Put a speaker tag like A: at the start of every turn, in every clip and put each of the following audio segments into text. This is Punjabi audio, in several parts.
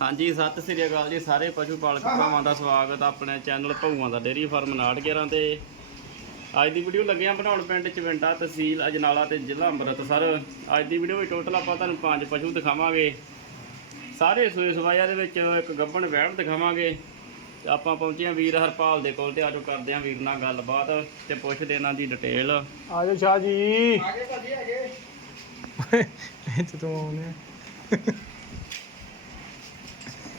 A: ਹਾਂਜੀ ਸਤਿ ਸ੍ਰੀ ਅਕਾਲ ਜੀ ਸਾਰੇ ਪਸ਼ੂ ਪਾਲਕ ਭਰਾਵਾਂ ਦਾ ਸਵਾਗਤ ਆ ਆਪਣੇ ਚੈਨਲ ਭਊਆਂ ਦਾ ਡੇਰੀ ਫਾਰਮ 911 ਤੇ। ਅੱਜ ਦੀ ਵੀਡੀਓ ਲੱਗੇ ਆ ਬਣਾਉਣ ਪਿੰਡ ਚਵਿੰਡਾ ਤਹਿਸੀਲ ਅਜਨਾਲਾ ਤੇ ਜ਼ਿਲ੍ਹਾ ਅੰਮ੍ਰਿਤਸਰ। ਅੱਜ ਦੀ ਵੀਡੀਓ ਵਿੱਚ ਟੋਟਲ ਆਪਾਂ ਤੁਹਾਨੂੰ ਪੰਜ ਪਸ਼ੂ ਦਿਖਾਵਾਂਗੇ। ਸਾਰੇ ਸੂਏ ਸਵਾਇਆ ਦੇ ਵਿੱਚ ਇੱਕ ਗੱਭਣ ਵਹਿੜ ਦਿਖਾਵਾਂਗੇ। ਤੇ ਆਪਾਂ ਪਹੁੰਚੇ ਆ ਵੀਰ ਹਰਪਾਲ ਦੇ ਕੋਲ ਤੇ ਆਜੋ ਕਰਦੇ ਆ ਵੀਰ ਨਾਲ ਗੱਲਬਾਤ ਤੇ ਪੁੱਛਦੇ ਇਹਨਾਂ ਦੀ ਡਿਟੇਲ
B: ਆਜੋ ਸ਼ਾਹ ਜੀ।
C: ਆਗੇ ਭਾਜੀ ਆਗੇ
B: ਇੱਥੇ ਤੋਂ ਆਉਨੇ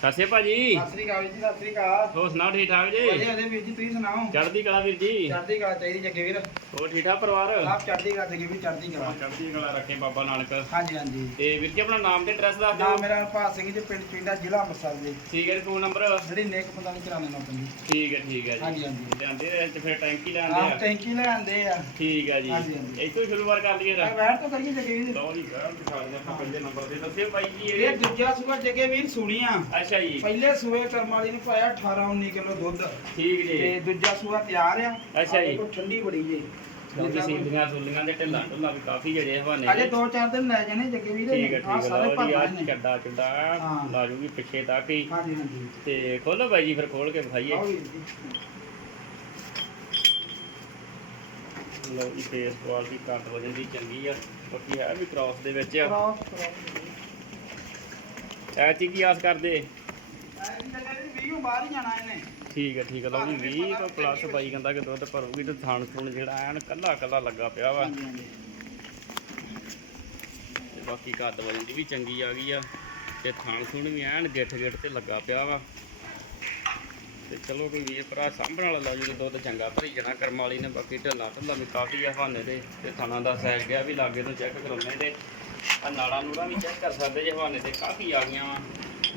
A: ਸਸੇ ਭਾਜੀ
C: ਸਤਿ ਸ੍ਰੀ ਅਕਾਲ ਜੀ ਸਤਿ ਸ੍ਰੀ ਅਕਾਲ।
A: ਹੋਰ ਸੁਣਾਓ ਠੀਕ ਠਾਕ ਜੀ?
C: ਵਧੀਆ ਵਧੀਆ ਵੀਰ ਜੀ ਤੁਸੀਂ ਸੁਣਾਓ?
A: ਚੜ੍ਹਦੀ ਕਲਾ ਵੀਰ ਜੀ?
C: ਚੜ੍ਹਦੀ ਕਲਾ ਚਾਹੀਦੀ ਜੱਗੇ ਵੀਰ।
A: ਹੋਰ ਠੀਕ ਠਾਕ ਪਰਿਵਾਰ?
C: ਆਪ ਚੜ੍ਹਦੀ ਕਲਾ ਤੇ ਵੀ ਚੜ੍ਹਦੀ ਕਲਾ।
A: ਚੜ੍ਹਦੀ ਕਲਾ ਰੱਖੇ ਬਾਬਾ ਨਾਨਕ।
C: ਹਾਂਜੀ ਹਾਂਜੀ।
A: ਤੇ ਵੀਰ ਜੀ ਆਪਣਾ ਨਾਮ ਤੇ ਐਡਰੈਸ ਦੱਸ
C: ਨਾਮ
A: ਦਿਓ।
C: ਮੇਰਾ ਭਾਸ ਸਿੰਘ ਜੀ ਪਿੰਡ ਪਿੰਡਾ ਜ਼ਿਲ੍ਹਾ ਅੰਮ੍ਰਿਤਸਰ ਜੀ।
A: ਠੀਕ ਹੈ ਫੋਨ ਨੰਬਰ
C: ਜਿਹੜੀ ਨੇਕ ਪਤਾ ਨਹੀਂ ਕਰਾਣੇ ਨਾ ਪੰਜੀ
A: ਠੀਕ ਹੈ ਠੀਕ ਹੈ ਜੀ।
C: ਹਾਂਜੀ ਹਾਂਜੀ।
A: ਲਿਆਂਦੇ ਦੇ ਵਿੱਚ ਫਿਰ ਟੈਂਕੀ ਲੈਂਦੇ ਆ?
C: ਟੈਂਕੀ ਲੈ ਆਂਦੇ ਆ।
A: ਠੀਕ ਹੈ ਜੀ।
C: ਹਾਂਜੀ, ਹਾਂਜੀ।
A: ਇੱਥੋਂ ਸ਼ੁਰੂਆਤ ਕਰ ਲਈਏ ਫਿਰ
C: ਵੈਰ ਤਾਂ ਕਰੀਏ ਜੱਗੇ ਵੀਰ।
A: ਲਓ ਜੀ ਗਾਂ ਦਿਖਾ ਦਿੰਦੇ ਆਪਾਂ ਪਹਿਲੇ ਨੰਬਰ ਤੇ ਦੱਸਿਓ ਬਾਈ ਜੀ
C: ਇਹ। ਦੂਜਾ ਸੂਆ ਜੱਗੇ ਵੀਰ ਸੁਣੀਆਂ।
A: ਅੱਛਾ ਜੀ।
C: ਪਹਿਲੇ ਸੂਏ ਕਰਮ ਵਾਲੀ ਨੂੰ ਪਾਇਆ 18 19 ਕਿਲੋ ਦੁੱਧ।
A: ਠੀਕ
C: ਤੇ
A: ਜੀ
C: ਦੂਜਾ ਸੂਆ ਤਿਆਰ ਆ।
A: ਅੱਛਾ ਜੀ।
C: ਠੰਡੀ ਬੜੀ ਜੀ।
A: ਲਓ ਜੀ ਸੀਲੀਆਂ ਦੇ ਢਿੱਲਾਂ ਢੁੱਲਾਂ ਵੀ ਕਾਫੀ ਜਿਹੜੇ ਹਵਾਨੇ
C: ਅਜੇ
A: ਦੇ।
C: ਦੋ ਚਾਰ ਦਿਨ ਲੈ ਜਾਣੇ ਜੱਗੇ ਵੀਰ।
A: ਠੀਕ ਹੈ ਠੀਕ ਹੈ
C: ਸਾਰੇ
A: ਲਓ ਜੀ ਆ। ਚੱਡਾ ਚੱਡਾ। ਲਾ ਜੂਗੀ ਪਿੱਛੇ ਤੱਕ ਹੀ।
C: ਹਾਂਜੀ ਹਾਂਜੀ।
A: ਤੇ ਖੋਲੋ ਬਾਈ ਜੀ ਫਿਰ ਖੋਲ ਕੇ ਵਿਖਾਈਏ। ਲਓ ਜੀ ਫੇਸ ਕੁਆਲਿਟੀ ਘੱਟ ਵਜਨ ਦੀ ਚੰਗੀ ਆ। ਬਾਕੀ ਹੈ ਵੀ ਕ੍ਰਾਸ ਦੇ ਵਿੱਚ ਆ।
C: ਕਰਾਓ ਕਰਾਓ
A: ਐਤੀ ਕੀ ਆਸ ਕਰਦੇ?
C: ਬਾਹਰ ਹੀ ਜਾਣਾ ਇਹਨੇ
A: ਠੀਕ ਹੈ ਠੀਕ ਹੈ। ਲਓ ਜੀ 20 ਤੋਂ ਪਲੱਸ ਬਾਈ ਕਹਿੰਦਾ ਕਿ ਦੁੱਧ ਭਰੂਗੀ ਤੇ ਥਾਣ ਥੂਣ ਜਿਹੜਾ ਐਨ ਕੱਲਾ ਕੱਲਾ ਲੱਗਾ ਪਿਆ ਵਾ। ਤੇ ਬਾਕੀ ਕੱਦ ਵਜਨ ਦੀ ਵੀ ਚੰਗੀ ਆ ਗਈ ਆ। ਤੇ ਥਾਣ ਥੂਣ ਵੀ ਐਨ ਗਿੱਠ ਗਿੱਠ ਤੇ ਲੱਗਾ ਪਿਆ ਵਾ। ਤੇ ਚਲੋ ਕੋਈ ਵੀਰ ਭਰਾ ਸਾਂਭਣ ਵਾਲਾ ਲਾ ਜੂ ਦੁੱਧ ਚੰਗਾ ਭਰੀ ਜਾਣਾ। ਕਰਮ ਵਾਲੀ ਨੇ ਬਾਕੀ ਢੱਲਾ ਢੱਲਾ ਵੀ ਕਾਫੀ ਆ ਹਵਾਨੇ ਦੇ। ਤੇ ਥਾਣਾ ਦਾ ਸਾਈਜ਼ ਗਿਆ ਵੀ ਲਾਗੇ ਤੋਂ ਚੈੱਕ ਕਰਾਉਣੇ ਤੇ ਆ ਨਾੜਾ ਨੂੜਾ ਵੀ ਚੈੱਕ ਕਰ ਸਕਦੇ ਜੇ ਹਵਾਨੇ ਤੇ ਕਾਫੀ ਆ ਗਈਆਂ ਵਾ।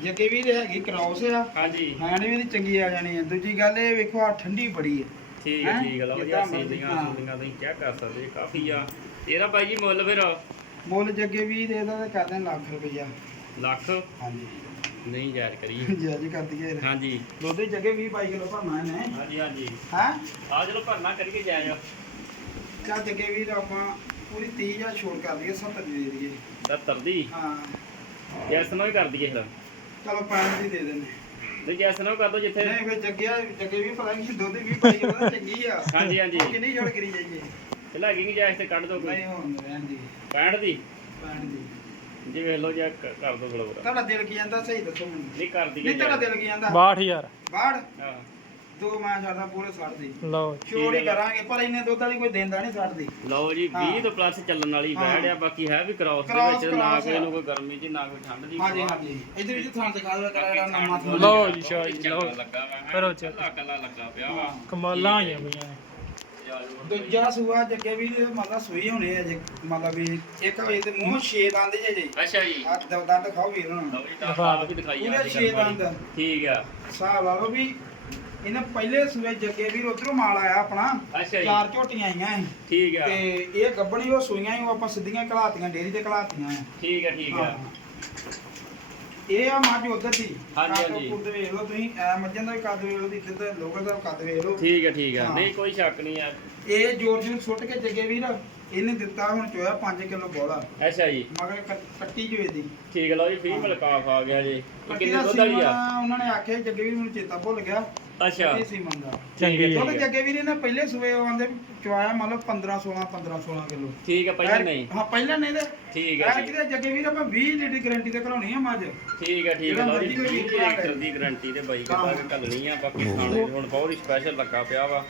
C: ਜੱਗੇ ਵੀਰ ਹੈਗੀ ਕ੍ਰਾਸ ਆ
A: ਹਾਂਜੀ।
C: ਹੈਂਡ ਵੀ ਇਹਦੀ ਚੰਗੀ ਆ ਜਾਣੀ ਹੈ ਦੂਜੀ ਗੱਲ ਇਹ ਵੇਖੋ ਆ ਠੰਡੀ ਬੜੀ ਹੈ
A: ਠੀਕ ਹੈ
C: ਹੈਂ?
A: ਠੀਕ ਹੈ ਲਓ ਜੀ
C: ਜਿੱਦਾਂ
A: ਸੀਲੀਆਂ
C: ਮਰਜ਼ੀ, ਹਾਂ।
A: ਸੂਲੀਆਂ ਤੁਸੀਂ ਚੈੱਕ ਕਰ ਸਕਦੇ ਜੀ, ਕਾਫੀ ਆ। ਇਹਦਾ ਬਾਈ ਜੀ ਮੁੱਲ ਫਿਰ?
C: ਮੁੱਲ ਜੱਗੇ ਵੀਰ ਇਹਦਾ ਤੇ ਕਰਦੇ ਲੱਖ ਰੁਪਈਆ।
A: ਲੱਖ?
C: ਹਾਂਜੀ।
A: ਨਹੀਂ ਜਾਇਜ਼ ਕਰੀਏ।
C: ਜੱਜ ਕਰ ਦਈਏ।
A: ਹਾਂਜੀ।
C: ਦੁੱਧ ਹੀ ਜੱਗੇ 20 22 ਕਿਲੋ ਭਰਨਾ ਇਹਨੇ।
A: ਹਾਂਜੀ ਹਾਂਜੀ।
C: ਹੈ?
A: ਆ ਚਲੋ ਭਰਨਾ ਕਰੀਏ ਜਾਇਜ਼।
C: ਚੱਲ ਜੱਗੇ ਵੀਰ ਆਪਾਂ ਪੂਰੀ 30000 ਛੋੜ ਕਰ ਦਈਏ 70 ਦੀ ਦਈਏ।
A: 70 ਦੀ?
C: ਹਾਂ।
A: ਨਾਲ ਵੀ ਕਰ ਦਈਏ ਫਿਰ।
C: ਚਲੋ 5 ਦੀ ਦੇ ਦਿੰਦੇ
A: ਨਹੀਂ ਜੈਸ ਨਾਲ ਕਰ ਦੋ ਜਿੱਥੇ
C: ਨਹੀਂ ਫਿਰ ਜੱਗੇ ਜੱਗੇ ਵੀ ਪਤਾ ਨਹੀਂ ਦੁੱਧ 20 22 ਕਿਲੋ ਦਾ ਚੰਗੀ ਆ।
A: ਹਾਂਜੀ, ਹਾਂਜੀ।
C: ਉਹ ਕਿੰਨੀ ਛੋੜ ਕਰੀ ਜਾਈਏ।
A: ਤੇ ਲੱਗੀ ਨਹੀਂ ਜੈਸ ਤੇ ਕੱਢ ਦੋ ਕੋਈ।
C: ਨਹੀਂ ਹੋਣ ਰਹਿਣ ਦੀ
A: 65 ਦੀ?
C: ਪੈਣ ਦੀ।
A: ਜੀ ਵੇਖ ਲਓ ਜੀ ਕਰ ਦੋ ਥੋੜਾ ਬਰਾ
C: ਤੁਹਾਡਾ ਦਿਲ ਕੀ ਜਾਂਦਾ? ਸਹੀ ਦੱਸੋ ਮੈਨੂੰ।
A: ਨਹੀਂ ਕਰ ਦਈਏ
C: ਨਹੀਂ ਤੁਹਾਡਾ ਦਿਲ ਕੀ ਜਾਂਦਾ?
B: 62000
C: ਬਾੜ
A: ਹਾਂ।
C: ਦੋ ਮੈਂ ਛੱਡਦਾ ਪੂਰੇ 60 ਦੀ
B: ਲਓ
C: ਹੈ। ਕਰਾਂਗੇ ਪਰ ਇੰਨੇ ਦੁੱਧ ਵਾਲੀ ਕੋਈ ਦਿੰਦਾ ਨਹੀਂ 60 ਦੀ
A: ਲਓ ਜੀ
C: ਹਾਂ।
A: 20 ਤੋਂ ਪਲੱਸ ਚੱਲਣ ਵਾਲੀ। ਬੈੜ ਆ ਬਾਕੀ ਹੈ ਵੀ ਕ੍ਰਾਸ ਦੇ ਵਿੱਚ ਨਾ ਕੋਈ
C: ਆ।
A: ਨੂੰ ਕੋਈ ਗਰਮੀ ਜੀ ਨਾ ਕੋਈ ਠੰਡ ਦੀ
C: ਹਾਂਜੀ ਹਾਂਜੀ ਇਧਰ ਵਿੱਚ ਥਾਂ ਦਿਖਾ ਦੋ ਕਰਾ ਨਵਾਂ ਥਾਂ
B: ਲਓ ਜੀ ਸ਼ਾਹ ਜੀ ਲਓ ਕਰੋ check।
A: ਕੱਲਾ ਲੱਗਾ ਪਿਆ ਵਾ
B: ਕਮਾਲਾਂ ਹੋਈਆਂ ਪਈਆਂ ਨੇ।
C: ਦੂਜਾ ਸੂਆ ਜੱਗੇ ਵੀ ਮਤਲਬ ਸੂਈ ਹੋਣੀ ਹੈ ਜੇ ਮਤਲਬ ਵੀ ਇੱਕ ਵਜੇ ਤੇ ਮੂੰਹ ਛੇ ਦੰਦ ਜੇ ਜੇ
A: ਅੱਛਾ ਜੀ
C: ਆ ਦੰਦ ਖਾਓ ਵੀਰ ਹੁਣ
B: ਦਿਖਾ
A: ਦਿਖਾਈ
C: ਪੂਰੇ
A: ਜਾਂਦੀ
C: ਛੇ। ਦੰਦ
A: ਠੀਕ ਆ
C: ਹਿਸਾਬ ਲਓ ਵੀ ਇਹਨਾਂ ਪਹਿਲੇ ਸੂਏ ਜੱਗੇ ਵੀਰ ਉਧਰੋਂ ਮਾਲ ਆਇਆ ਆਪਣਾ।
A: ਅੱਛਾ ਜੀ।
C: ਚਾਰ ਝੋਟੀਆਂ ਆਈਆਂ ਸੀ
A: ਠੀਕ ਆ।
C: ਤੇ ਇਹ ਗੱਬਣੀ ਉਹ ਸੂਈਆਂ ਹੀ ਉਹ ਆਪਾਂ ਸਿੱਧੀਆਂ ਘਲਾਤੀਆਂ ਡੇਰੀ ਤੇ ਘਲਾਤੀਆਂ ਆ
A: ਠੀਕ ਆ ਠੀਕ ਆ।
C: ਹਾਂ। ਇਹ ਆ ਮੱਝ ਉਧਰ ਦੀ।
A: ਹਾਂਜੀ, ਹਾਂਜੀ।
C: ਕੁੱਦ ਵੇਖ ਲਓ ਤੁਸੀਂ ਐ ਮੱਝਾਂ ਦਾ ਵੀ ਕੱਦ ਵੇਖ ਲਓ ਤੇ ਇੱਧਰ ਦਾ ਲੋਕਾਂ ਦਾ ਕੱਦ ਵੇਖ ਲਓ।
A: ਠੀਕ ਆ ਠੀਕ ਆ।
C: ਹਾਂ।
A: ਨਹੀਂ ਕੋਈ ਸ਼ੱਕ ਨਹੀਂ ਆ।
C: ਇਹ ਜੋਰ ਜੋਰ ਸੁੱਟ ਕੇ ਜੱਗੇ ਵੀਰ ਇਹਨੇ ਦਿੱਤਾ ਹੁਣ ਚੋਇਆ 5 ਕਿਲੋ ਬੋਲਾ
A: ਅੱਛਾ ਜੀ।
C: ਮਗਰ ਕ- ਕੱਟੀ ਜੋ ਇਹਦੀ
A: ਠੀਕ ਆ ਲਓ ਜੀ ਫੀਮੇਲ ਕਾਫ ਆ ਗਿਆ ਜੀ। ਇਹ
C: ਕੱਟੀ
A: ਕਿੰਨੇ
C: ਦਾ
A: ਦੁੱਧ ਵਾਲੀ ਆ?
C: ਉਹਨਾਂ ਨੇ ਆਖਿਆ ਜੱਗੇ ਵੀਰ ਮੈਨੂੰ ਚੇਤਾ ਭੁੱਲ ਗਿਆ।
A: ਅੱਛਾ।
C: ਇਹ ਸੀਮਨ ਦਾ
B: ਚੰਗੀ
A: ਹੈ
C: ਜੱਗੇ ਵੀਰ ਨੇ ਪਹਿਲੇ ਸੂਏ ਉਹ ਆਂਦੇ ਵੀ ਚੋਇਆ ਮੰਨ ਲਓ 15 16 15 16 ਕਿਲੋ।
A: ਠੀਕ ਆ ਪਹਿਲਾਂ ਨਹੀਂ।
C: ਹਾਂ ਪਹਿਲਾਂ ਨਹੀਂ ਤੇ
A: ਠੀਕ ਆ
C: ਐ
A: ਜੀ
C: ਕਿਤੇ ਜੱਗੇ ਵੀਰ ਆਪਾਂ 20 ਲੀਟਰ ਗਾਰੰਟੀ ਤੇ ਘਲਾਉਣੀ ਆ ਮੱਝ।
A: ਠੀਕ ਆ ਠੀਕ ਆ
C: ਜਿਹੜਾ
A: ਲਓ ਜੀ
C: ਮਰਜ਼ੀ ਕੋਈ
A: 20 ਲੀਟਰ ਦੀ ਗਾਰੰਟੀ ਤੇ ਬਾਈ ਕਹਿੰਦਾ ਕਿ ਕੱਲਣੀ ਆ ਬਾਕੀ ਥਾਣੇ ਹੁਣ ਬਹੁਤ ਹੀ ਸਪੈਸ਼ਲ ਲੱਗਾ ਪਿਆ ਵਾ।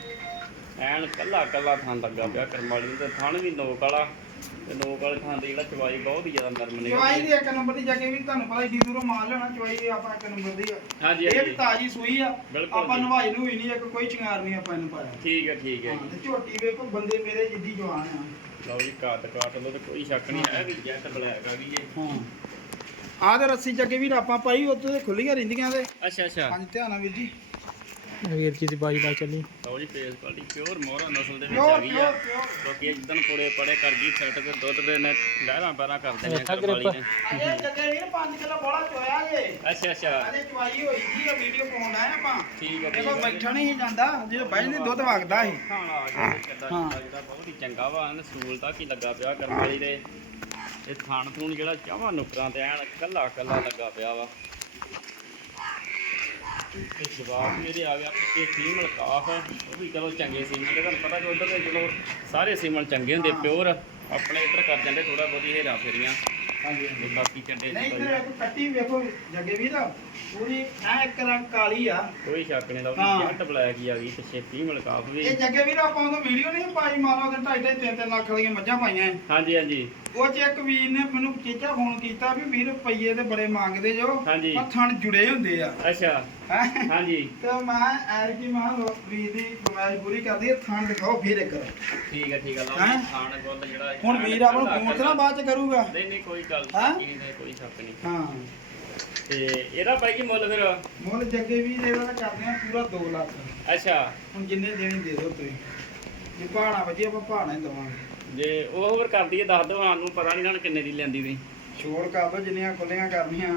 A: ਐਨ ਕੱਲਾ ਕੱਲਾ ਥਾਂ ਲੱਗਾ ਪਿਆ ਕਰਮਾਲੀ ਨੂੰ ਤੇ ਥਣ ਵੀ ਨੋਕ ਵਾਲਾ। ਤੇ ਨੋਕ ਵਾਲੇ ਥਾਂ ਦੀ ਜਿਹੜਾ ਚਵਾਈ ਬਹੁਤ ਹੀ ਜ਼ਿਆਦਾ ਨਰਮ ਨੇ
C: ਚਵਾਈ ਦੀ ਇੱਕ ਨੰਬਰ ਦੀ ਜੱਗੇ ਵੀਰ ਤੁਹਾਨੂੰ ਪਤਾ ਏਡੀ ਦੂਰੋਂ ਮਾਲ ਲੈਣਾ ਚਵਾਈ ਆਪਾਂ ਇੱਕ ਨੰਬਰ ਦੀ ਆ।
A: ਹਾਂਜੀ
C: ਇਹ ਵੀ ਤਾਜੀ ਸੂਈ ਆ। ਆਪਾਂ
A: ਜੀ।
C: ਨਵਾਈ ਨੂੰ ਹੀ ਨਹੀਂ ਇੱਕ ਕੋਈ ਚਿੰਗਾਰ ਨਹੀਂ ਆਪਾਂ ਇਹਨੂੰ ਪਾਇਆ।
A: ਠੀਕ ਹੈ ਠੀਕ ਹੈ
C: ਤੇ ਝੋਟੀ ਵੇਖੋ ਬੰਦੇ ਮੇਰੇ ਜਿੱਦੀ ਜਵਾਨ ਆ।
A: ਲਓ ਜੀ ਕਾਟ ਕਾਟ ਲੋ ਤੇ ਕੋਈ ਸ਼ੱਕ ਨਹੀਂ ਹੈ ਵੀ ਜੈਟ ਬਲੈਕ ਆ ਗਈ ਜੀ
C: ਹਾਂ। ਆਹ ਤੇ ਰੱਸੀ ਜੱਗੇ ਵੀਰ ਆਪਾਂ ਪਾਈ ਉੱਤੇ ਤੇ ਖੁੱਲੀਆਂ ਰਹਿੰਦੀਆਂ ਤੇ।
A: ਅੱਛਾ ਅੱਛਾ।
C: ਹਾਂਜੀ ਧਿਆਨ ਨਾਲ ਵੀਰ ਜੀ।
B: ਵੀਰ ਜੀ ਦੀ ਬਾਈ ਦਾ ਚੱਲੀ।
A: ਲਓ ਜੀ ਫੇਸ ਕੁਆਲਿਟੀ ਪਿਓਰ ਮੋਹਰਾ ਨਸਲ ਦੇ ਵਿੱਚ ਆ ਗਈ ਆ। ਕਿਉਂਕਿ ਇਦਾਂ ਕੋੜੇ ਪੜੇ ਕਰ ਗਈ ਛੱਟ ਤੇ ਦੁੱਧ ਦੇ ਨੇ ਲਹਿਰਾਂ ਪੈਰਾਂ ਕਰ ਦੇਣੀਆਂ
B: ਅੱਛਾ,
A: ਕਰਮ ਵਾਲੀ ਨੇ।
C: ਅਜੇ ਜੱਗੇ 5 ਕਿਲੋ ਬੋਲਾ ਚੋਇਆ ਜੇ।
A: ਅੱਛਾ ਅੱਛਾ।
C: ਅਜੇ ਚਵਾਈ ਹੋਈ ਜੀ ਇਹ ਵੀਡੀਓ ਪਾਉਣ ਆਏ ਆਪਾਂ।
A: ਠੀਕ ਹੈ
C: ਦੇਖੋ ਬੈਠਾ ਨਹੀਂ ਜਾਂਦਾ ਜਦੋਂ ਬੈਠਦੇ ਦੁੱਧ ਵਗਦਾ ਸੀ।
A: ਖਾਣਾ ਆ ਗਿਆ ਕਿੱਦਾਂ
C: ਹਾਂ।
A: ਜਿਹੜਾ ਬਹੁਤ ਹੀ ਚੰਗਾ ਵਾ ਇਹਨੇ ਸੂਲ ਤੱਕ ਹੀ ਲੱਗਾ ਪਿਆ ਕਰਮ ਵਾਲੀ ਦੇ। ਇਹ ਥਾਣ ਥੂਣ ਜਿਹੜਾ ਚਾਹਾਂ ਨੁਕਰਾਂ ਤੇ ਐਨ ਕੱਲਾ ਕੱਲਾ ਲੱਗਾ ਪਿਆ ਵਾ। ਤੇ ਜਵਾਬ ਵੀ ਇਹਦੇ ਆ ਗਿਆ ਕਿ ਫੀਮੇਲ ਕਾਫ ਉਹ ਵੀ ਚਲੋ ਚੰਗੇ ਸੀਮਨ ਦੇ ਤੁਹਾਨੂੰ ਪਤਾ ਕਿ ਉਧਰ ਦੇ ਚਲੋ ਸਾਰੇ ਸੀਮਨ ਚੰਗੇ ਹੁੰਦੇ
C: ਹਾਂ।
A: ਪਿਓਰ ਆਪਣੇ ਇੱਧਰ ਕਰ ਜਾਂਦੇ ਥੋੜਾ ਬਹੁਤੀ ਹੇਰਾ ਫੇਰੀਆਂ
C: ਹਾਂਜੀ
A: ਤੇ ਬਾਕੀ ਚੰਡੇ
C: ਨਹੀਂ ਵੇਖੋ ਕੱਟੀ ਵੇਖੋ ਜੱਗੇ ਵੀਰ ਪੂਰੀ ਐ ਇੱਕ ਰੰਗ ਕਾਲੀ ਆ
A: ਕੋਈ ਸ਼ੱਕ ਨਹੀਂ ਦਾ
C: ਹਾਂ।
A: ਉਹ ਜੱਟ ਬਲੈਕ ਹੀ ਆ ਗਈ ਪਿੱਛੇ ਫੀਮੇਲ ਕਾਫ ਵੀ
C: ਇਹ ਜੱਗੇ ਵੀਰ ਆਪਾਂ ਉਹ ਵੀਡੀਓ ਨਹੀਂ ਪਾਈ ਉਹਦੇ ਢਾਈ ਢਾਈ ਤਿੰਨ ਤਿੰਨ ਲੱਖ ਵਾਲੀਆਂ ਮੱਝਾਂ ਪਾਈਆਂ।
A: ਹਾਂਜੀ ਹਾਂਜੀ
C: ਉਹ ਚ ਇੱਕ ਵੀਰ ਨੇ ਮੈਨੂੰ ਚੇਚਾ ਫੋਨ ਕੀਤਾ ਵੀ ਵੀਰ ਰੁਪਈਏ ਤੇ ਬੜੇ ਮੰਗਦੇ ਜੋ
A: ਹਾਂਜੀ।
C: ਪਰ ਥਣ ਜੁੜੇ ਹੁੰਦੇ ਆ
A: ਅੱਛਾ
C: ਹੈਂ।
A: ਹਾਂਜੀ
C: ਤੇ ਮੈਂ ਐਰ ਕੀ ਮਾਂ ਵੀਰ ਦੀ ਫਰਮਾਇਸ਼ ਪੂਰੀ ਕਰਦੀ ਹੈ ਥਣ ਦਿਖਾਓ ਫਿਰ ਇੱਕ ਵਾਰ।
A: ਠੀਕ ਹੈ ਠੀਕ ਹੈ ਲਓ
C: ਹੈਂ?
A: ਖਾਣ ਗੁੱਲ ਜਿਹੜਾ।
C: ਹੁਣ ਵੀਰ ਆਪਾਂ ਨੂੰ ਫੋਨ ਤੇ ਨਾ ਬਾਅਦ ਚ ਕਰੂਗਾ
A: ਨਹੀਂ ਨਹੀਂ ਕੋਈ ਗੱਲ
C: ਹੈਂ?
A: ਨਹੀਂ ਨਹੀਂ ਕੋਈ ਸ਼ੱਕ ਨਹੀਂ
C: ਹਾਂ
A: ਤੇ ਇਹਦਾ ਬਾਈ ਜੀ ਮੁੱਲ ਫਿਰ
C: ਮੁੱਲ ਜੱਗੇ ਵੀਰ ਇਹਦਾ ਤਾਂ ਕਰਦੇ ਆ ਪੂਰਾ 2 ਲੱਖ
A: ਅੱਛਾ
C: ਹੁਣ ਜਿੰਨੇ ਦੇਣੀ ਦੇ ਦਿਓ ਤੁਸੀਂ ਜੇ ਭਾਣਾ ਵਜੇ ਆਪਾਂ ਹੀ ਦਵਾਂਗੇ
A: ਜੇ ਉਹ ਹੋਰ ਕਰਦੀ ਹੈ ਦੱਸ ਦਿਓ ਸਾਨੂੰ ਪਤਾ ਨਹੀਂ ਨਾਲ ਕਿੰਨੇ ਦੀ ਲੈਂਦੀ ਤੁਸੀਂ।
C: ਛੋੜ ਕਰ ਦੋ ਜਿੰਨੀਆਂ ਖੁੱਲੀਆਂ ਕਰਨੀਆਂ।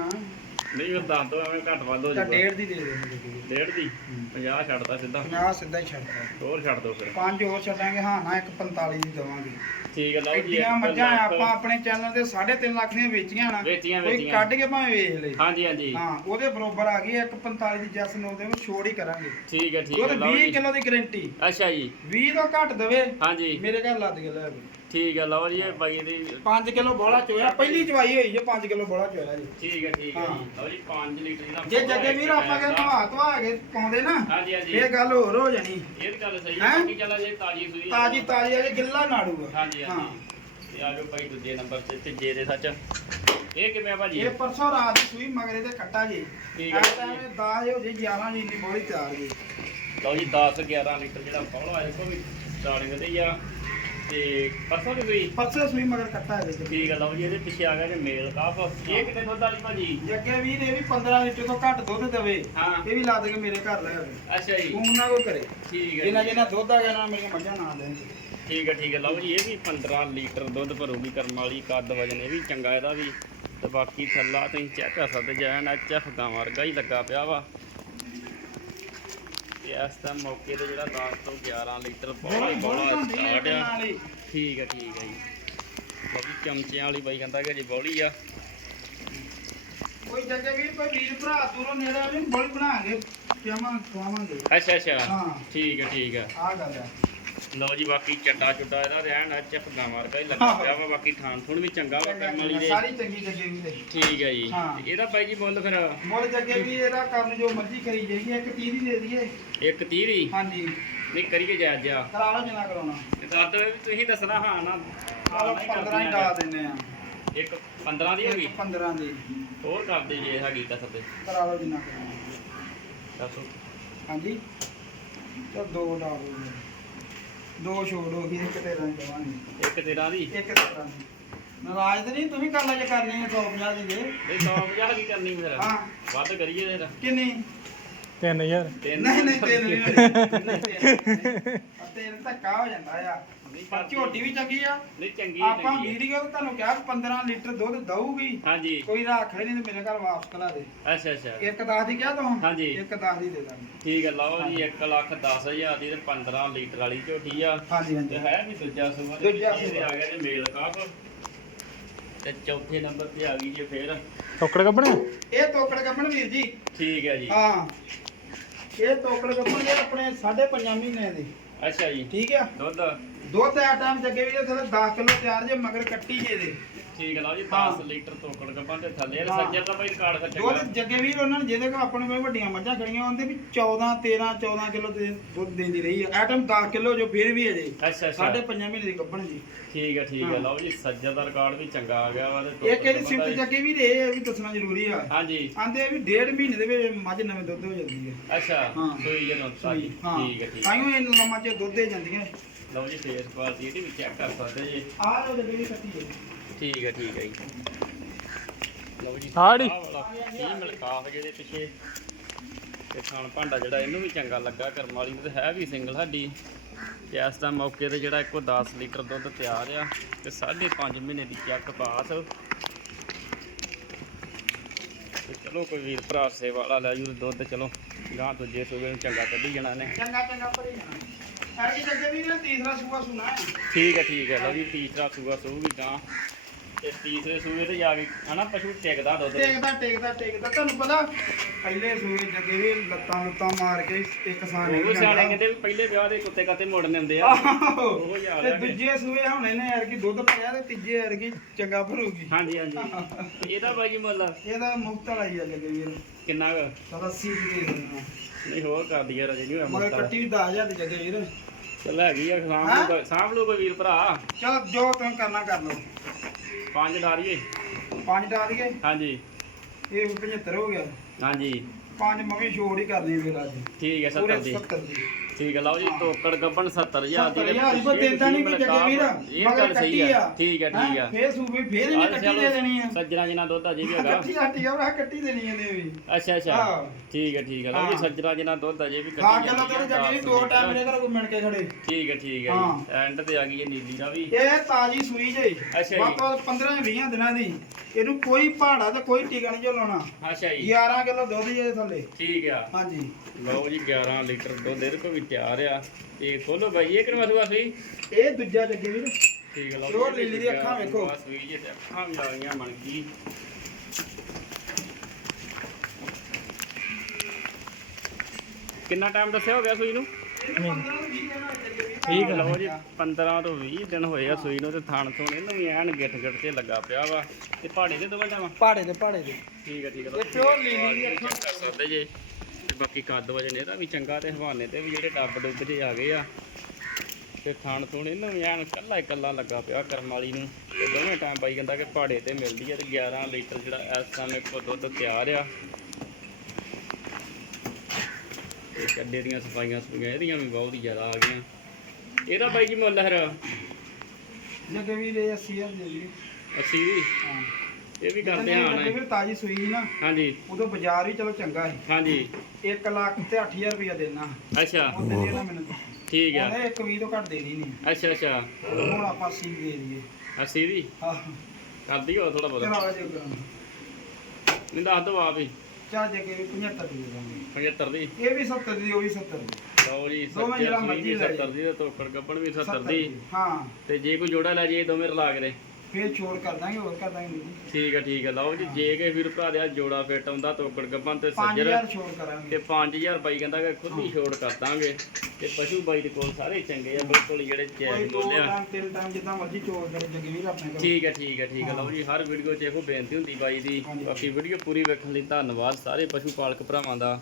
A: ਨਹੀਂ ਉਹ ਦੱਸ ਦਿਓ ਐਵੇਂ ਘੱਟ ਵੱਧ ਹੋ
C: ਤਾਂ
A: ਜਾਊਗਾ।
C: ਡੇਢ ਦੀ ਦੇ ਦੇਣੀ ਜੱਗੇ ਵੀਰ
A: ਡੇਢ ਦੀ? 50 ਛੱਡਦਾ ਸਿੱਧਾ।
C: 50 ਸਿੱਧਾ ਹੀ ਛੱਡਦਾ
A: ਹੋਰ ਛੱਡ ਦਿਓ ਫਿਰ।
C: ਪੰਜ ਹੋਰ ਛੱਡਾਂਗੇ ਹਾਂ ਨਾ ਇੱਕ 45 ਦੀ ਦਵਾਂਗੇ।
A: ਠੀਕ ਹੈ ਲਓ ਜੀ
C: ਐਡੀਆਂ
A: ਇੱਕ
C: ਮੱਝਾਂ ਆਪਾਂ ਆਪਣੇ ਚੈਨਲ ਤੇ 3.5 ਲੱਖ ਦੀਆਂ ਵੇਚੀਆਂ ਨਾ
A: ਵੇਚੀਆਂ,
C: ਕੋਈ
A: ਵੇਚੀਆਂ।
C: ਕੱਢ ਕੇ ਭਾਵੇਂ ਵੇਚ ਲੈ।
A: ਹਾਂਜੀ ਹਾਂਜੀ।
C: ਹਾਂ ਉਹਦੇ ਬਰੋਬਰ ਆ ਗਈ ਇੱਕ 45 ਦੀ ਜਸ ਨੂੰ ਉਹਦੇ ਨੂੰ ਛੋੜ ਹੀ ਕਰਾਂਗੇ।
A: ਠੀਕ ਹੈ ਠੀਕ ਹੈ ਲਓ
C: 20
A: ਜੀ।
C: ਕਿਲੋ ਦੀ ਗਾਰੰਟੀ।
A: ਅੱਛਾ ਜੀ।
C: 20 ਤੋਂ ਘੱਟ ਦੇਵੇ
A: ਹਾਂਜੀ।
C: ਮੇਰੇ ਘਰ ਲੱਦ ਕੇ ਲੈ
A: ਠੀਕ ਹੈ ਲਓ ਜੀ ਇਹ ਬਾਈ ਦੀ
C: 5 ਕਿਲੋ ਬੋਲਾ ਚੋਇਆ ਪਹਿਲੀ ਚਵਾਈ ਹੋਈ ਜੇ 5 ਕਿਲੋ ਬੋਲਾ ਚੋਇਆ ਜੀ।
A: ਠੀਕ ਹੈ ਠੀਕ ਹੈ
C: ਹਾਂ।
A: ਜੀ ਲਓ ਜੀ 5 ਲੀਟਰ ਦਾ
C: ਜੇ ਜੱਗੇ ਵੀਰ ਆਪਾਂ ਕੇ ਨਵਾ ਧਵਾ ਕੇ ਪਾਉਂਦੇ ਨਾ
A: ਹਾਂਜੀ ਹਾਂਜੀ।
C: ਇਹ ਗੱਲ ਹੋਰ ਹੋ ਜਾਣੀ।
A: ਇਹ ਤਾਂ ਗੱਲ ਸਹੀ
C: ਹੈਂ?
A: ਹੈ? ਕਿ ਚੱਲ ਜੇ ਤਾਜੀ ਸੂਈ ਆ।
C: ਤਾਜੀ ਤਾਜੀ ਅਜੇ ਗਿੱਲਾ ਨਾੜੂਗਾ
A: ਹਾਂਜੀ। ਹਾਂਜੀ ਤੇ ਆ ਜਾਓ ਭਾਈ ਦੂਜੇ ਨੰਬਰ ਤੇ ਤੀਜੇ ਦੇ ਸੱਚ। ਇਹ ਕਿਵੇਂ ਆ ਭਾਜੀ?
C: ਇਹ ਪਰਸੋਂ ਰਾਤ ਦੀ ਸੂਈ ਮਗਰੇ ਤੇ ਕੱਟਾ ਜੀ।
A: ਠੀਕ ਹੈ ਜੀ।
C: ਟਾਈਮ 10 ਹੋ ਜੀ 11 ਜੀ ਇੰਨੀ ਬੋਲੀ ਤਿਆਰ ਜੀ।
A: ਲਓ ਜੀ 10 11 ਲੀਟਰ ਜਿਹੜਾ ਪੌੜਾ ਹੈ ਕੋਈ ਸਟਾਰਟਿੰਗ ਤੇ ਹੀ ਆ। ਤੇ ਪਰਸੋਂ ਦੀ ਸੂਈ?
C: ਪਰਸੋਂ ਸੂਈ ਮਗਰ ਕੱਟਾ ਇਹਦੇ ਚ।
A: ਠੀਕ ਹੈ ਲਓ ਜੀ ਇਹਦੇ ਪਿੱਛੇ ਆ ਗਿਆ ਜੇ ਮੇਲ ਕਾਫ। ਇਹ ਕਿਤੇ ਦੁੱਧ ਵਾਲੀ ਭਾਜੀ?
C: ਜੇ ਅੱਗੇ ਵੀ ਇਹ ਵੀ 15 ਲੀਟਰ ਤੋਂ ਘੱਟ ਦੁੱਧ ਦੇਵੇ
A: ਹਾਂ।
C: ਇਹ ਵੀ ਲਾ ਦੇ ਕੇ ਮੇਰੇ ਘਰ ਲੈ ਆਵੇ।
A: ਅੱਛਾ ਜੀ।
C: ਫੋਨ ਨਾ ਕੋਈ ਕਰੇ।
A: ਠੀਕ ਹੈ
C: ਜਿੰਨਾ
A: ਜੀ।
C: ਜਿੰਨਾ ਦੁੱਧ ਆ ਗਿਆ ਨਾ ਮੇਰੀਆਂ ਮੱਝਾਂ ਨਾ ਦੇਣ
A: ਠੀਕ ਹੈ ਠੀਕ ਹੈ ਲਓ ਜੀ ਇਹ ਵੀ 15 ਲੀਟਰ ਦੁੱਧ ਭਰੂਗੀ ਕਰਮ ਵਾਲੀ ਕੱਦ ਵਜਨ ਇਹ ਵੀ ਚੰਗਾ ਇਹਦਾ ਵੀ। ਤੇ ਬਾਕੀ ਥੱਲਾ ਤੁਸੀਂ ਚੈੱਕ ਕਰ ਸਕਦੇ ਜੈਨ ਐਚ ਐਫ ਗਾਂ ਵਰਗਾ ਹੀ ਲੱਗਾ ਪਿਆ ਵਾ। ਤੇ ਇਸ ਦਾ ਮੌਕੇ ਤੇ ਜਿਹੜਾ 10 ਤੋਂ 11 ਲੀਟਰ ਬੋਲਾ ਬੋਲਾ ਸਟਾਰਟ ਆ। ਠੀਕ ਹੈ ਠੀਕ ਹੈ ਜੀ। ਬਾਕੀ ਚਮਚਿਆਂ ਵਾਲੀ ਬਾਈ ਕਹਿੰਦਾ ਕਿ ਜੀ ਬੋਲੀ ਆ।
C: ਕੋਈ ਜੱਗੇ ਵੀਰ ਕੋਈ ਵੀਰ ਭਰਾ ਦੂਰੋਂ ਨੇੜੇ ਆਵੇ ਬੋਲੀ ਬਣਾਗੇ ਕਿਆਵਾਂ ਖਵਾਵਾਂਗੇ।
A: ਅੱਛਾ ਅੱਛਾ।
C: ਹਾਂ।
A: ਠੀਕ ਹੈ ਠੀਕ ਹੈ
C: ਆ ਗੱਲ ਹੈ
A: ਲਓ ਜੀ ਬਾਕੀ ਚੱਡਾ ਚੁੱਡਾ ਇਹਦਾ ਰਹਿਣ ਐਫ ਗਾਂ ਵਰਗਾ ਹੀ ਲੱਗਾ ਪਿਆ ਵਾ ਬਾਕੀ ਥਾਣ ਥੁਣ ਵੀ ਚੰਗਾ ਵਾ ਕਰਮ ਵਾਲੀ ਦੇ।
C: ਸਾਰੀ ਚੰਗੀ ਜੱਗੇ ਵੀਰ ਦੇ
A: ਠੀਕ ਹੈ ਜੀ।
C: ਹਾਂ।
A: ਇਹਦਾ ਬਾਈ ਜੀ ਮੁੱਲ ਫਿਰ
C: ਮੁੱਲ ਜੱਗੇ ਵੀਰ ਇਹਦਾ ਕਰਨ ਜੋ ਮਰਜ਼ੀ ਕਰੀ ਜਾਈਏ ਇੱਕ 30 ਦੀ ਦੇ ਦਈਏ।
A: ਇੱਕ ਤੀਰੀ
C: ਹਾਂਜੀ।
A: ਨਹੀਂ ਕਰੀਏ ਜਾਇਜ਼ ਜਾ
C: ਕਰਾ ਲਓ ਜਿੰਨਾ ਕਰਾਉਣਾ।
A: ਤੇ ਦੱਸ ਦਿਓ ਵੀ ਤੁਸੀਂ ਦੱਸਣਾ ਹਾਂ ਨਾ। ਹਾਂ
C: ਆਹ
A: ਨਾ ਹੀ
C: 15 ਹੀ
A: ਕਰਨੀ
C: ਡਾ। ਦਿੰਨੇ ਆ।
A: ਇੱਕ 15 ਦੀ ਹੈਗੀ?
C: 15 ਦੀ।
A: ਹੋਰ ਕਰਦੇ ਜੇ ਹੈਗੀ ਤਾਂ ਸੱਤੇ।
C: ਕਰਾ ਲਓ ਜਿੰਨਾ ਕਰਾਉਣਾ।
A: ਦੱਸੋ
C: ਹਾਂਜੀ। ਚਲ ਦੋ ਡਾ ਦਿਓ ਦੋ ਛੋੜ ਹੋ ਗਈ ਇੱਕ ਤੇਰਾਂ ਦੀ ਦੇਵਾਂਗੇ
A: ਇੱਕ 13 ਦੀ?
C: ਇੱਕ ਤੇਰਾਂ ਦੀ। ਨਾਰਾਜ਼ ਤੇ ਨਹੀਂ ਤੁਸੀਂ ਕਰ ਲੈ ਜੇ ਕਰਨੀ ਹੈ 150 ਦੀ ਦੇ
A: ਇਹ 150 ਕੀ ਕਰਨੀ ਫਿਰ।
C: ਹਾਂ।
A: ਵੱਧ ਕਰੀਏ ਫਿਰ।
C: ਕਿੰਨੀ?
B: 3000
A: ਤਿੰਨ
C: ਨਹੀਂ ਨਹੀਂ ਤਿੰਨ ਨਹੀਂ। ਨਹੀਂ, ਤਿੰਨ ਨਹੀਂ। ਧੱਕਾ ਹੋ ਜਾਂਦਾ ਆ।
A: ਨਹੀਂ
C: ਪਰ। ਝੋਟੀ ਵੀ ਚੰਗੀ ਆ।
A: ਨਹੀਂ ਚੰਗੀ
C: ਆਪਾਂ। ਵੀਡੀਓ ਤੁਹਾਨੂੰ ਕਿਹਾ ਵੀ 15 ਲੀਟਰ ਦੁੱਧ ਦਊਗੀ।
A: ਹਾਂਜੀ।
C: ਕੋਈ ਰੱਖ ਨਹੀਂ ਤੇ ਮੇਰੇ ਘਰ ਵਾਪਸ ਕਲਾ ਦੇ।
A: ਅੱਛਾ ਅੱਛਾ।
C: ਇੱਕ 10 ਦੀ ਕਿਹਾ ਤੂੰ?
A: ਹਾਂਜੀ।
C: ਇੱਕ 10 ਦੀ ਦੇ ਦਾਂਗੇ।
A: ਠੀਕ ਹੈ ਲਓ ਜੀ 1 ਲੱਖ 10000 ਦੀ ਤੇ 15 ਲੀਟਰ ਵਾਲੀ ਝੋਟੀ ਆ।
C: ਹਾਂਜੀ
A: ਤੇ
C: ਹਾਂਜੀ
A: ਹੈ ਵੀ ਦੂਜਾ ਸੂਆ
C: ਦੂਜਾ ਸੂਆ।
A: ਆ ਗਿਆ ਜੀ ਮੇਲ ਕਾਪ ਤੇ ਚੌਥੇ ਨੰਬਰ ਤੇ ਆ ਗਈ ਜੀ ਫੇਰ।
B: ਟੋਕੜ ਕੱਪੜੇ
C: ਇਹ ਤੋਕੜ ਕੱਪਣ ਵੀਰ ਜੀ।
A: ਠੀਕ ਹੈ ਜੀ।
C: ਹਾਂ। ਇਹ ਤੋਕੜ ਕੱਪਣ ਇਹ ਆਪਣੇ 5.5 ਮਹੀਨੇ ਦੇ।
A: ਅੱਛਾ ਜੀ।
C: ਠੀਕ ਆ?
A: ਦੁੱਧ?
C: ਦੁੱਧ ਆ ਟਾਈਮ ਜੱਗੇ ਵੀ ਥੱਲੇ 10 ਕਿਲੋ ਤਿਆਰ ਜੇ ਮਗਰ ਕੱਟੀ ਜੇ ਦੇ
A: ਠੀਕ ਲਓ ਜੀ
C: ਹਾਂ।
A: 10 ਲੀਟਰ ਤੋਕੜ ਕੱਪਾਂ ਤੇ ਥੱਲੇ। ਸੱਜਰ ਦਾ ਬਾਈ ਰਿਕਾਰਡ ਚੰਗਾ।
C: ਦੁੱਧ ਜੱਗੇ ਵੀਰ ਉਹਨਾਂ ਨੇ ਜਿਹਦੇ ਕੋਲ ਆਪਣੇ ਕੋਲ ਵੱਡੀਆਂ ਮੱਝਾਂ ਖੜੀਆਂ ਹੁੰਦੇ ਵੀ 14 13 14 ਕਿਲੋ ਦੇ ਦੁੱਧ ਦਿੰਦੀ ਰਹੀ ਆ। ਆਟਮ 10 ਕਿਲੋ ਜੋ ਫਿਰ ਵੀ ਅਜੇ
A: ਅੱਛਾ ਅੱਛਾ।
C: ਸਾਢੇ ਪੰਜਾਂ ਮਹੀਨੇ ਦੀ ਗੱਭਣ ਜੀ।
A: ਠੀਕ ਹੈ ਠੀਕ ਹੈ
C: ਹਾਂ।
A: ਲਓ ਜੀ ਸੱਜਰ ਦਾ ਰਿਕਾਰਡ ਵੀ ਚੰਗਾ ਆ ਗਿਆ ਵਾ ਤੇ
C: ਇਹ ਕਿਹੜੀ ਸਿਫਤ ਜੱਗੇ ਵੀਰ? ਇਹ ਵੀ ਦੱਸਣਾ ਜ਼ਰੂਰੀ ਆ।
A: ਹਾਂਜੀ।
C: ਆਂਦੇ ਵੀ ਡੇਢ ਮਹੀਨੇ ਦੇ ਵਿੱਚ ਮੱਝ ਨਵੇਂ ਦੁੱਧ ਹੋ ਜਾਂਦੀ ਹੈ
A: ਅੱਛਾ। ਸੋਈ ਜਨੋ ਸਾਜੀ
C: ਹਾਂ।
A: ਠੀਕ ਹੈ ਠੀਕ।
C: ਤਾਈਓ ਇਹ ਲੰਮਾ ਚ ਦੁੱਧ ਦੇ ਜਾਂਦੀਆਂ।
A: ਲਓ ਜੀ ਫੇਸ ਕੁਆਲਿਟੀ ਇਹਦੀ ਵੀ ਚੈੱਕ ਕਰ ਸਕਦੇ ਜੀ।
C: ਆਹ ਲੋ ਜੱਗੇ ਵੀ ਕੱਟੀ ਜੇ
A: ਠੀਕ ਹੈ ਠੀਕ ਹੈ ਜੀ। ਲਓ ਜੀ। ਆਹ ਵਾਲਾ ਫੀਮੇਲ ਕਾਫ ਜਿਹਦੇ ਪਿੱਛੇ। ਤੇ ਖਾਣ ਭਾਂਡਾ ਜਿਹੜਾ ਇਹਨੂੰ ਵੀ ਚੰਗਾ ਲੱਗਾ ਕਰਮ ਵਾਲੀ ਨੂੰ ਤੇ ਹੈ ਵੀ ਸਿੰਗਲ ਸਾਡੀ। ਤੇ ਇਸ ਦਾ ਮੌਕੇ ਤੇ ਜਿਹੜਾ ਇੱਕੋ 10 ਲੀਟਰ ਦੁੱਧ ਤਿਆਰ ਆ ਤੇ 5.5 ਮਹੀਨੇ ਦੀ ਚੱਕ ਪਾਸ ਤੇ ਚਲੋ ਕੋਈ ਵੀਰ ਭਰਾ ਸੇ ਵਾਲਾ ਲੈ ਜੂ ਦੁੱਧ ਚਲੋ। ਗਾਂ ਦੂਜੇ ਸੂਬੇ ਨੂੰ ਚੰਗਾ ਕੱਢੀ ਜਾਣਾ ਨੇ
C: ਚੰਗਾ ਚੰਗਾ ਭਰੀ ਜਾਣਾ। ਐਡੀ ਜੱਗੇ ਵੀਰ ਨੇ ਤੀਸਰਾ ਸੂਆ ਸੁਣਾ ਹੈ।
A: ਠੀਕ ਹੈ ਠੀਕ ਹੈ ਲਓ ਜੀ ਤੀਸਰਾ ਸੂਆ ਸੂਗੀ ਗਾਂ ਤੇ ਤੀਸਰੇ ਸੂਏ ਤੇ ਜਾ ਕੇ ਹਨਾ ਪਸ਼ੂ ਟਿਕਦਾ ਦੁੱਧ ਤੇ।
C: ਟੇਕਦਾ ਟੇਕਦਾ ਟੇਕਦਾ। ਤੁਹਾਨੂੰ ਪਤਾ ਪਹਿਲੇ ਸੂਏ ਜੱਗੇ ਵੀ ਲੱਤਾਂ ਲੁੱਤਾਂ ਮਾਰ ਕੇ ਇੱਕ ਸਾਨ
A: ਉਹ ਸਿਆਣੇ ਕਹਿੰਦੇ ਵੀ ਪਹਿਲੇ ਵਿਆਹ ਦੇ ਕੁੱਤੇ ਕਾਤੇ ਮੋੜਨ ਦਿੰਦੇ ਆ। ਉਹ
C: ਤੇ ਦੂਜੇ ਸੂਏ ਹੁਣ ਇਹਨੇ ਯਾਰ ਕੀ ਦੁੱਧ ਪਾਇਆ ਤੇ ਤੀਜੇ ਯਾਰ ਕੀ ਚੰਗਾ ਭਰੂਗੀ।
A: ਹਾਂਜੀ ਹਾਂਜੀ। ਇਹਦਾ ਬਾਈ ਮੁੱਲ
C: ਇਹਦਾ ਮੁਫਤ ਵਾਲਾ ਹੀ ਆ ਜੱਗੇ ਵੀਰ।
A: ਕਿੰਨਾ ਕੁ?
C: ਸਦਾ 80 ਦੀ
A: ਨਹੀਂ ਹੋਰ ਕਰ ਦਈਏ ਰਜੇ ਨਹੀਂ ਹੋਇਆ
C: ਮਗਰ
A: ਮੁੱਲ
C: ਕੱਟੀ ਵੀ 10000 ਦੀ ਜੱਗੇ ਵੀਰ।
A: ਚੱਲ ਹੈਗੀ ਆ
C: ਹੈਂ?
A: ਲੂ ਕੋਈ ਲੂ ਵੀਰ ਭਰਾ।
C: ਚਲ ਜੋ ਤੁਸੀਂ ਕਰਨਾ ਕਰ ਲਓ।
A: ਪੰਜ ਡਾਰੀਏ
C: ਪੰਜ ਦਈਏ
A: ਹਾਂਜੀ।
C: ਇਹ 75 ਹੋ ਗਿਆ।
A: ਹਾਂਜੀ।
C: ਪੰਜ ਮਵੇਂ ਛੋੜ ਹੀ ਕਰਨੀ ਵੀਰ ਅੱਜ।
A: ਠੀਕ ਹੈ
C: ਪੂਰੇ
A: 70 ਦੀ।
C: 70 ਦੀ।
A: ਠੀਕ ਹੈ ਲਓ ਜੀ ਤੋਕੜ ਗੱਬਣ 70000 ਦੀ
C: 70000 ਦੀ ਕੋਈ ਦਿੰਦਾ ਨਹੀਂ ਕੋਈ ਜੱਗੇ ਵੀਰ।
A: ਇਹ ਗੱਲ
C: ਕੱਟੀ
A: ਸਹੀ
C: ਆ।
A: ਹੈ ਠੀਕ ਹੈ? ਠੀਕ
C: ਹੈਂ?
A: ਹੈ
C: ਫੇਰ ਸੂਬੇ ਫੇਰ ਇਹਨੇ ਕੱਟੀ ਦੇ ਦੇਣੀ ਆ।
A: ਸੱਜਣਾ ਜਿਨਾ ਦੁੱਧ ਅਜੇ ਵੀ ਹੈਗਾ।
C: ਕੱਟੀ ਹੱਟੀ ਆ ਭਰਾ ਕੱਟੀ ਦੇਣੀ ਇਹਨੇ ਵੀ।
A: ਅੱਛਾ ਅੱਛਾ।
C: ਹਾਂ।
A: ਠੀਕ ਹੈ ਠੀਕ ਹੈ ਲਓ ਜੀ
C: ਹਾਂ।
A: ਸੱਜਣਾ ਜਿਨਾ ਦੁੱਧ ਅਜੇ ਵੀ ਕੱਟੀ
C: ਕੇ ਲਾ ਤੇਰੇ ਜੱਗੇ ਦੋ ਟਾਈਮ ਮੇਰੇ ਘਰ ਕੋਈ ਮਿਣ ਕੇ ਖੜੇ।
A: ਠੀਕ ਹੈ ਠੀਕ ਹੈ
C: ਹਾਂ।
A: ਜੀ ਐਂਡ ਤੇ ਆ ਗਈ ਇਹ ਨੀਲੀ ਦਾ ਵੀ।
C: ਇਹ ਤਾਜੀ ਸੂਈ ਜੇ।
A: ਜੀ।
C: ਤੋਂ ਵੱਧ 15 20 ਦਿਨਾਂ ਦੀ। ਇਹਨੂੰ ਕੋਈ ਪਹਾੜਾ ਤੇ ਕੋਈ ਟੀਕਾ ਨਹੀਂ ਜੋ ਲਾਉਣਾ
A: ਅੱਛਾ ਜੀ।
C: 11 ਕਿਲੋ ਦੁੱਧ ਜੇ ਥੱਲੇ।
A: ਠੀਕ ਆ।
C: ਹਾਂਜੀ।
A: ਲਓ ਜੀ 11 ਲੀਟਰ ਦੁੱਧ ਇਹਦੇ ਕੋਲ ਵੀ ਤਿਆਰ ਆ। ਤੇ ਖੋਲੋ ਬਾਈ ਇਹ ਕਿਹੜਾ ਵਸੂਆ ਸੀ
C: ਇਹ ਦੂਜਾ ਜੱਗੇ ਵੀਰ।
A: ਠੀਕ ਲਓ
C: ਪਿਓਰ ਲੀਲੀ ਦੀ ਅੱਖਾਂ ਵੇਖੋ।
A: ਬਸ ਵੀ ਜੇ ਤੇ ਅੱਖਾਂ ਵੀ ਆ ਗਈਆਂ ਬਣ ਗਈ। ਕਿੰਨਾ ਟਾਈਮ ਦੱਸਿਆ ਹੋ ਗਿਆ ਸੂਈ ਨੂੰ? ਠੀਕ ਹੈ ਲਓ ਜੀ 15 ਤੋਂ 20 ਦਿਨ ਹੋਏ ਆ ਸੂਈ ਨੂੰ ਤੇ ਥਣ ਥੋਣ ਇਹਨੂੰ ਵੀ ਐਨ ਗਿੱਠ ਗਿੱਠ ਤੇ ਲੱਗਾ ਪਿਆ ਵਾ। ਤੇ ਪਹਾੜੇ ਦੇ ਦੋਵੇਂ ਟਾਵਾਂ
C: ਪਹਾੜੇ ਦੇ ਪਹਾੜੇ ਦੇ।
A: ਠੀਕ ਹੈ ਠੀਕ ਹੈ
C: ਇਹ ਪਿਓਰ ਲੀਲੀ ਦੀ ਅੱਖਾਂ।
A: ਕਰ ਸਕਦੇ ਜੇ। ਤੇ ਬਾਕੀ ਕੱਦ ਵਜਨ ਇਹਦਾ ਵੀ ਚੰਗਾ ਤੇ ਹਵਾਨੇ ਤੇ ਵੀ ਜਿਹੜੇ ਡੱਬ ਡੁੱਬ ਜੇ ਆ ਗਏ ਆ ਤੇ ਖਾਣ ਤੋਂ ਇਹਨੂੰ ਵੀ ਐਨ ਕੱਲਾ ਹੀ ਕੱਲਾ ਲੱਗਾ ਪਿਆ ਕਰਮ ਵਾਲੀ ਨੂੰ। ਤੇ ਦੋਵੇਂ ਟਾਈਮ ਬਾਈ ਕਹਿੰਦਾ ਕਿ ਪਹਾੜੇ ਤੇ ਮਿਲਦੀ ਹੈ ਤੇ 11 ਲੀਟਰ ਜਿਹੜਾ ਇਸ ਸਮੇਂ ਕੋ ਦੁੱਧ ਤਿਆਰ ਆ। ਤੇ ਕੱਡੇ ਦੀਆਂ ਸਫਾਈਆਂ ਸਫਾਈਆਂ ਇਹਦੀਆਂ ਵੀ ਬਹੁਤ ਹੀ ਜ਼ਿਆਦਾ ਆ ਗਈਆਂ। ਇਹਦਾ ਬਾਈ ਜੀ ਮੁੱਲ ਹਰ?
C: ਇਹ 80000 ਦੇ ਦੀ
A: 80 ਦੀ
C: ਹਾਂ।
A: ਇਹ ਵੀ ਕਰਦੇ ਹਾਂ ਨਾ
C: ਵੀਰ ਤਾਜੀ ਸੂਈ ਸੀ ਨਾ
A: ਹਾਂਜੀ।
C: ਉਦੋਂ ਬਾਜ਼ਾਰ ਵੀ ਚਲੋ ਚੰਗਾ ਸੀ।
A: ਹਾਂਜੀ।
C: 1 ਲੱਖ ਤੇ 8000 ਰੁਪਇਆ ਦੇਣਾ।
A: ਅੱਛਾ।
C: ਉਹ ਦੇ ਦੇਣਾ ਮੈਨੂੰ।
A: ਠੀਕ ਆ।
C: ਉਹਨੇ ਇੱਕ ਵੀ ਤੋਂ ਘੱਟ ਦੇਣੀ ਨਹੀਂ।
A: ਅੱਛਾ ਅੱਛਾ।
C: ਹੁਣ ਆਪਾਂ 80 ਦੇ ਦਈਏ।
A: 80 ਦੀ
C: ਹਾਂ।
A: ਕਰ ਦਿਓ ਥੋੜਾ ਬਹੁਤ।
C: ਚਲੋ ਜੇ
A: ਨਹੀਂ ਦੱਸ ਦੋ ਆਪ ਹੀ।
C: ਚਾਹ ਜੱਗੇ ਵੀ 75 ਦੇ ਦਾਂਗੇ।
A: 75 ਦੀ?
C: ਇਹ ਵੀ 70 ਦੀ ਉਹ ਵੀ 70 ਦੀ।
A: ਲਓ ਜੀ
C: ਦੋਵੇਂ ਜਿਹੜਾ ਮਰਜ਼ੀ
A: ਵੀ
C: ਲੈ
A: 70 ਦੀ ਤੇ ਤੋਕੜ ਗੱਪਣ ਵੀ 70
C: 70
A: ਦੀ
C: ਹਾਂ।
A: ਤੇ ਜੇ ਕੋਈ ਜੋੜਾ ਲੈ ਜੇ ਦੋਵੇਂ ਰਲਾ ਕੇ ਦੇ।
C: ਫੇਰ ਛੋੜ ਕਰ ਦਾਂਗੇ ਹੋਰ ਕਰ ਦਾਂਗੇ ਵੀਰ ਜੀ।
A: ਠੀਕ ਹੈ ਠੀਕ ਹੈ ਲਓ ਜੀ ਜੇ ਕੇ ਵੀਰ ਭਰਾ ਦੇ ਜੋੜਾ ਫਿੱਟ ਆਉਂਦਾ ਤੋਕੜ ਗੱਪਣ ਤੇ ਸੱਜਰ।
C: 5000 ਛੋੜ ਕਰਾਂਗੇ।
A: ਤੇ 5000 ਬਾਈ ਕਹਿੰਦਾ ਕਿ ਖੁਦ ਹੀ ਛੋੜ ਕਰ ਦਾਂਗੇ। ਤੇ ਪਸ਼ੂ ਬਾਈ ਦੇ ਕੋਲ ਸਾਰੇ ਚੰਗੇ ਆ ਬਿਲਕੁਲ ਜਿਹੜੇ
C: ਕੋਈ ਦੋ
A: ਬੋਲਿਆ।
C: ਟਾਈਮ ਤਿੰਨ ਟਾਈਮ ਜਿੱਦਾਂ ਮਰਜ਼ੀ ਛੋੜ ਕਰੇ ਜੱਗੇ ਵੀਰ ਆਪਣੇ ਕੋਲ।
A: ਠੀਕ ਹੈ ਠੀਕ ਹੈ ਠੀਕ ਹੈ ਲਓ ਜੀ ਹਰ ਵੀਡੀਓ 'ਚ ਇਹੋ ਬੇਨਤੀ ਹੁੰਦੀ ਬਾਈ ਦੀ।
C: ਹਾਂਜੀ।
A: ਬਾਕੀ ਵੀਡੀਓ ਪੂਰੀ ਵੇਖਣ ਲਈ ਧੰਨਵਾਦ ਸਾਰੇ ਪਸ਼ੂ ਪਾਲਕ ਭਰਾਵਾਂ ਦਾ।